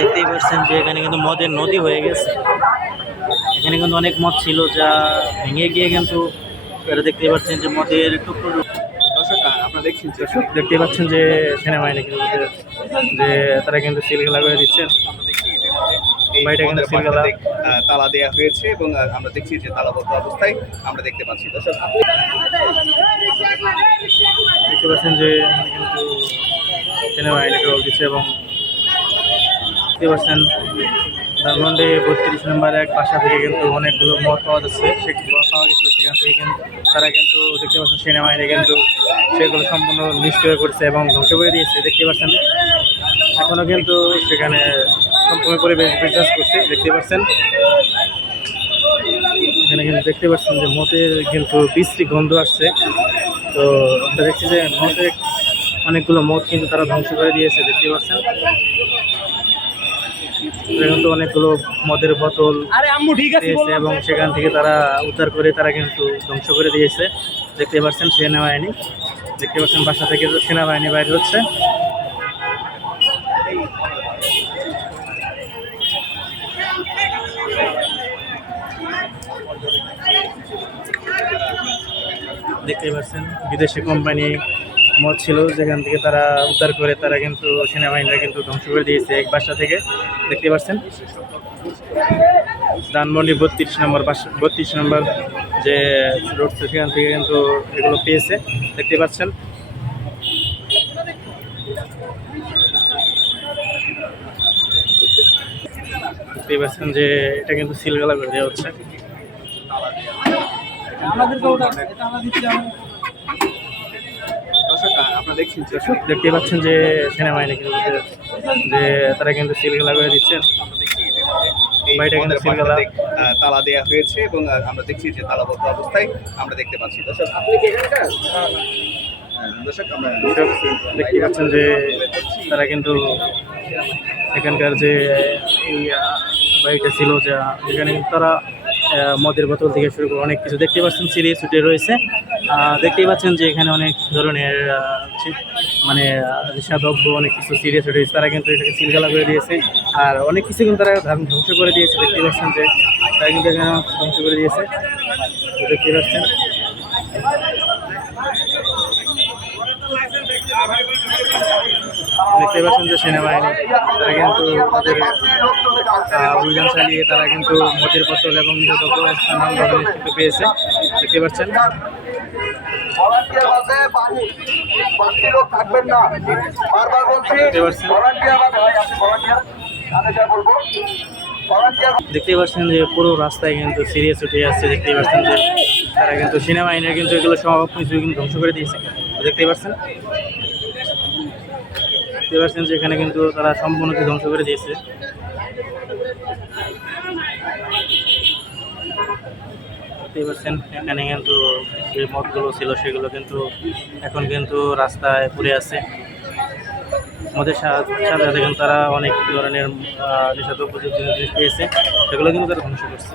দেখতেই পাচ্ছেন যে এখানে কিন্তু মদের নদী হয়ে গেছে। এখানে কিন্তু অনেক মদ ছিল যা ভেঙে গিয়ে কিন্তু এটা দেখতে পাচ্ছেন যে মদের টুকরো। দর্শক দেখতে পাচ্ছেন যে সেনাবাহিনী কিন্তু যে তারা কিন্তু সিলগালা করে দিচ্ছে। বাড়িটা কিন্তু সিলগালা তালা দেওয়া হয়েছে এবং আমরা দেখছি যে তালাবদ্ধ অবস্থায় আমরা দেখতে পাচ্ছি। দর্শক দেখতে পাচ্ছেন যে কিন্তু সেনাবাহিনী টহল দিচ্ছে এবং দেখতে পাচ্ছেন ধানমন্ডি 32 নম্বর এক বাসা থেকে কিন্তু অনেকগুলো মদ পাওয়া যাচ্ছে। সেগুলো পাওয়া গেছিলো সেখান থেকে কিন্তু তারা কিন্তু দেখতে পাচ্ছেন সেনাবাহিনী কিন্তু সেগুলো সম্পূর্ণ নিষ্ক্রিয় করছে এবং ধ্বংস করে দিয়েছে। দেখতে পাচ্ছেন এখনও কিন্তু সেখানে সম্পূর্ণ পরিবেশ বিরাজ করছে। দেখতে পাচ্ছেন এখানে কিন্তু দেখতে পাচ্ছেন যে মদের কিন্তু বিশ্রী গন্ধ আসছে। তো আমরা দেখছি যে মদের অনেকগুলো মদ কিন্তু তারা ধ্বংস করে দিয়েছে। দেখতে পাচ্ছেন কিন্তু অনেকগুলো মদের বোতল পেয়েছে এবং সেখান থেকে তারা উদ্ধার করে তারা কিন্তু ধ্বংস করে দিয়েছে। দেখতে পাচ্ছেন সেনাবাহিনী, দেখতে পাচ্ছেন বাসা থেকে সেনাবাহিনী বাইরে হচ্ছে। দেখতে পাচ্ছেন বিদেশি কোম্পানি মদ ছিল যেখান থেকে তারা উদ্ধার করে তারা কিন্তু সেনাবাহিনীরা কিন্তু ধ্বংস করে দিয়েছে এক বাসা থেকে। দেখতে পাচ্ছেন ধানমন্ডি 32 নম্বর বাসা, 32 নম্বর যে রোড সেখান থেকে কিন্তু এগুলো পেয়েছে। দেখতে পাচ্ছেন দেখতে পাচ্ছেন যে এটা কিন্তু সিলগালা করে দেওয়া হচ্ছে। দেখতে পাচ্ছেন যে সেনাবাহিনী কিন্তু যে তারা কিন্তু সিলগালা করে দিচ্ছে। বাড়িটা কিন্তু সিলগালা তালা দেওয়া হয়েছে এবং আমরা দেখছি যে তালাবদ্ধ অবস্থায় আমরা দেখতে পাচ্ছি। দর্শক আমরা দেখতে পাচ্ছেন যে তারা কিন্তু এখানকার যে এই বাড়িটা ছিল যা যেখানে কিন্তু তারা মদের বোতল থেকে শুরু করে অনেক কিছু দেখতে পাচ্ছেন সিরিয়ে ছুটে রয়েছে। দেখতেই পাচ্ছেন যে এখানে অনেক ধরনের মানে নেশাদ্রব্য অনেক কিছু সিরিয়ে ছুটে রয়েছে। তারা কিন্তু এটাকে সিলগালা করে দিয়েছে আর অনেক কিছু কিন্তু তারা ধ্বংস করে দিয়েছে। দেখতে পাচ্ছেন যে তারা কিন্তু এখানে ধ্বংস করে দিয়েছে। দেখতে পাচ্ছেন দেখতে পাচ্ছেন যে সেনাবাহিনী তারা কিন্তু তাদের অভিযান চালিয়ে তারা কিন্তু মদের বোতল এবং নিষেধাজ্ঞ নানান ধরনের কিন্তু পেয়েছে। দেখতে পাচ্ছেন দেখতে পাচ্ছেন যে পুরো রাস্তায় কিন্তু সিরিয়াস উঠে আসছে। দেখতে পাচ্ছেন যে তারা কিন্তু সেনাবাহিনীর কিন্তু এগুলো সব কিছু কিন্তু ধ্বংস করে দিয়েছে। দেখতে পাচ্ছেন যে এখানে কিন্তু তারা সম্পূর্ণ ধ্বংস করে দিয়েছে। দেখতে পাচ্ছেন এখানে কিন্তু যে মদগুলো ছিল সেগুলো কিন্তু এখন কিন্তু রাস্তায় পড়ে আছে। মদের সাথে সাথে কিন্তু তারা অনেক ধরনের নেশাদ্রব্য জিনিস পেয়েছে সেগুলো কিন্তু তারা ধ্বংস করছে।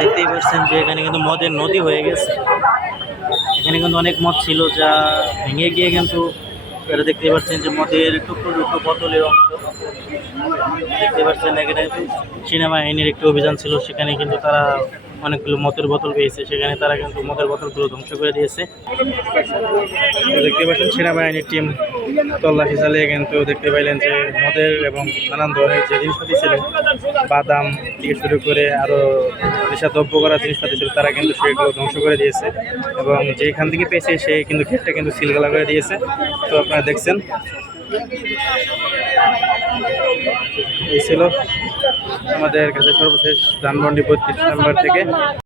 দেখতেই পাচ্ছেন যে এখানে কিন্তু মদের নদী হয়ে গেছে। এখানে কিন্তু অনেক মদ ছিল যা ভেঙে গিয়ে কিন্তু এটা দেখতে পাচ্ছেন যে মদের টুকরো টুকরো বোতলের অংশ। দেখতে পাচ্ছেন এখানে সেনাবাহিনীর একটি অভিযান ছিল সেখানে কিন্তু তারা অনেকগুলো মদের বোতল পেয়েছে। সেখানে তারা কিন্তু মদের বোতলগুলো ধ্বংস করে দিয়েছে। দেখতে পাচ্ছেন সেনাবাহিনীর টিম তল্লাশি চালিয়ে কিন্তু দেখতে পাইলেন যে মদের এবং নানান ধরনের যে জিনিসপাতি ছিল বাদাম থেকে শুরু করে আরও নেশাদ্রব্য করা জিনিসপাতি ছিল তারা কিন্তু সেগুলো ধ্বংস করে দিয়েছে এবং যেখান থেকে পেয়েছে সেই কিন্তু ক্ষেতটা কিন্তু সিলগালা করে দিয়েছে। তো আপনারা দেখছেন এই ছিল আমাদের কাছে সর্বশেষ ধানমন্ডি 32 নম্বর থেকে।